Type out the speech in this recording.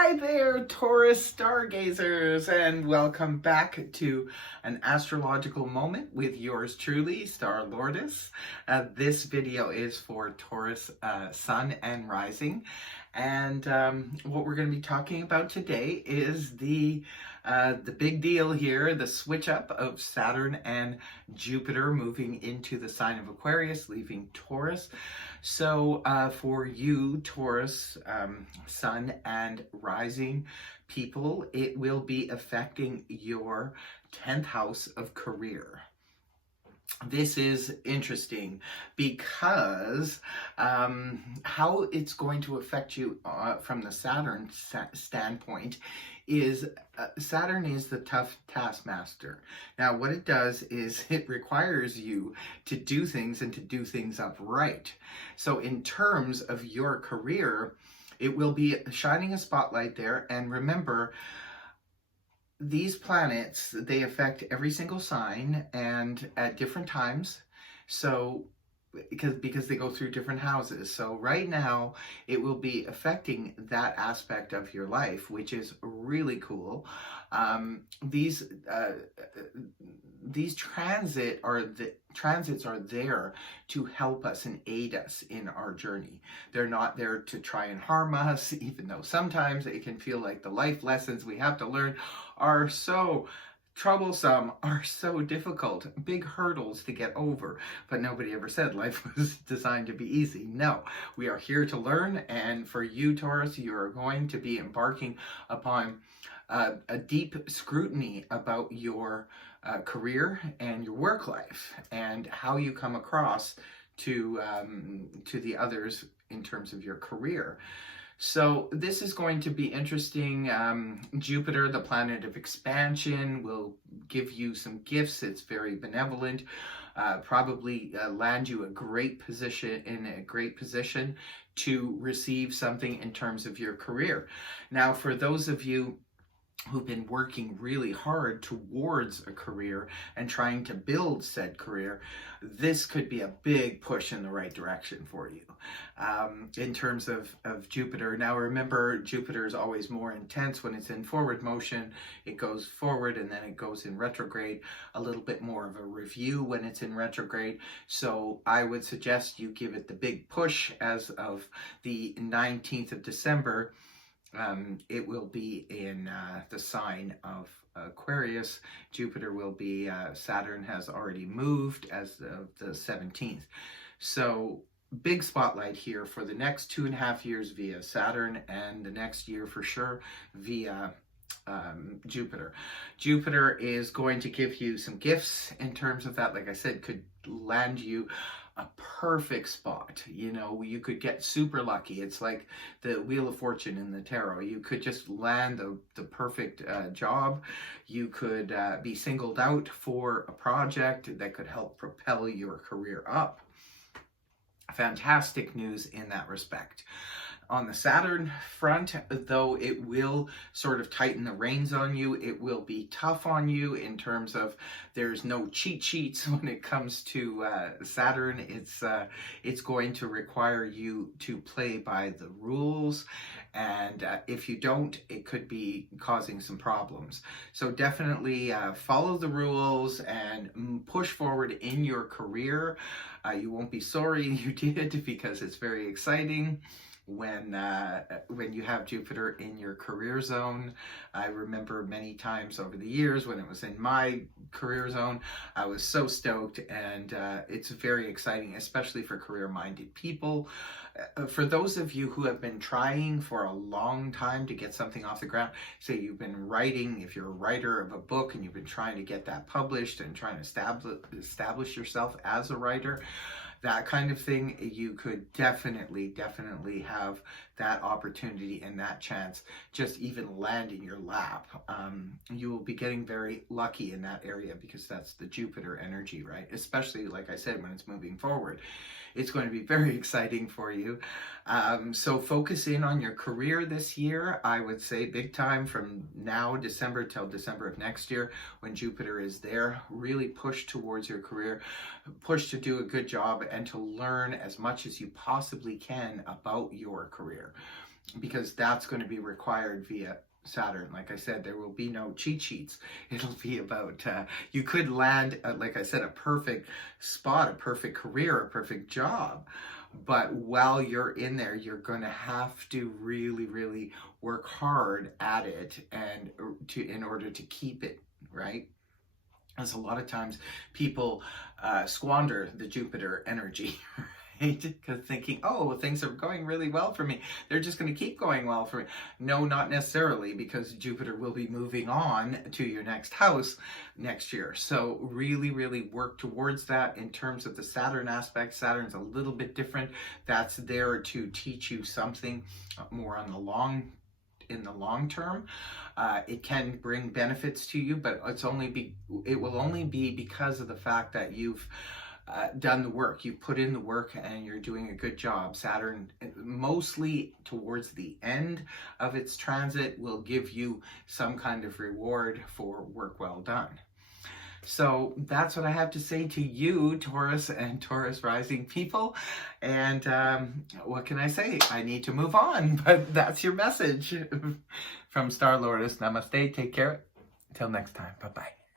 Hi there, Taurus stargazers, and welcome back to an astrological moment with yours truly, Star Lourdes. This video is for Taurus Sun and Rising, and what we're going to be talking about today is the big deal here, the switch up of Saturn and Jupiter moving into the sign of Aquarius, leaving Taurus. So for you, Taurus, Sun and Rising people, it will be affecting your 10th house of career. This is interesting because how it's going to affect you from the Saturn standpoint is Saturn is the tough taskmaster. Now, what it does is it requires you to do things and to do things upright. So in terms of your career, it will be shining a spotlight there. And remember, these planets, they affect every single sign and at different times. So because they go through different houses. So right now it will be affecting that aspect of your life, which is really cool. These transits are there to help us and aid us in our journey. They're not there to try and harm us, even though sometimes it can feel like the life lessons we have to learn are so troublesome, are so difficult, big hurdles to get over. But nobody ever said life was designed to be easy. No, we are here to learn. And for you, Taurus, you are going to be embarking upon a deep scrutiny about your career and your work life and how you come across to the others in terms of your career. So this is going to be interesting. Jupiter, the planet of expansion, will give you some gifts. It's very benevolent. Probably land you in a great position to receive something in terms of your career. Now, for those of you who've been working really hard towards a career and trying to build said career, this could be a big push in the right direction for you in terms of Jupiter. Now remember, Jupiter is always more intense when it's in forward motion. It goes forward and then it goes in retrograde, a little bit more of a review when it's in retrograde. So I would suggest you give it the big push as of the 19th of December. It will be in the sign of Aquarius. Jupiter will be, Saturn has already moved as of the 17th. So big spotlight here for the next 2.5 years via Saturn, and the next year for sure via Jupiter. Jupiter is going to give you some gifts in terms of that. Like I said, could land you a perfect spot. You know, you could get super lucky. It's like the Wheel of Fortune in the tarot. You could just land the perfect job. You could be singled out for a project that could help propel your career up. Fantastic news in that respect. On the Saturn front, though, it will sort of tighten the reins on you. It will be tough on you in terms of there's no cheat sheets when it comes to Saturn. It's going to require you to play by the rules. And if you don't, it could be causing some problems. So definitely follow the rules and push forward in your career. You won't be sorry you did, because it's very exciting when you have Jupiter in your career zone. I remember many times over the years when it was in my career zone, I was so stoked, and it's very exciting, especially for career-minded people. For those of you who have been trying for a long time to get something off the ground, say you've been writing, if you're a writer of a book and you've been trying to get that published and trying to establish yourself as a writer, that kind of thing, you could definitely have that opportunity and that chance just even land in your lap. You will be getting very lucky in that area because that's the Jupiter energy, right? Especially, like I said, when it's moving forward. It's going to be very exciting for you. So focus in on your career this year. I would say big time from now, December, till December of next year, when Jupiter is there. Really push towards your career, push to do a good job and to learn as much as you possibly can about your career. because that's going to be required via Saturn. Like I said, there will be no cheat sheets. It'll be about, you could land, like I said, a perfect spot, a perfect career, a perfect job. But while you're in there, you're going to have to really, really work hard at it and in order to keep it, right? As a lot of times people squander the Jupiter energy, right? Because thinking, oh, things are going really well for me. They're just going to keep going well for me. No, not necessarily, because Jupiter will be moving on to your next house next year. So really, really work towards that. In terms of the Saturn aspect, Saturn's a little bit different. That's there to teach you something more on in the long term. It can bring benefits to you, but it will only be because of the fact that you've done the work, you put in the work, and you're doing a good job. Saturn, mostly towards the end of its transit, will give you some kind of reward for work well done. So that's what I have to say to you, Taurus and Taurus rising people. And what can I say? I need to move on, but that's your message from Star Lourdes. Namaste. Take care. Until next time. Bye-bye.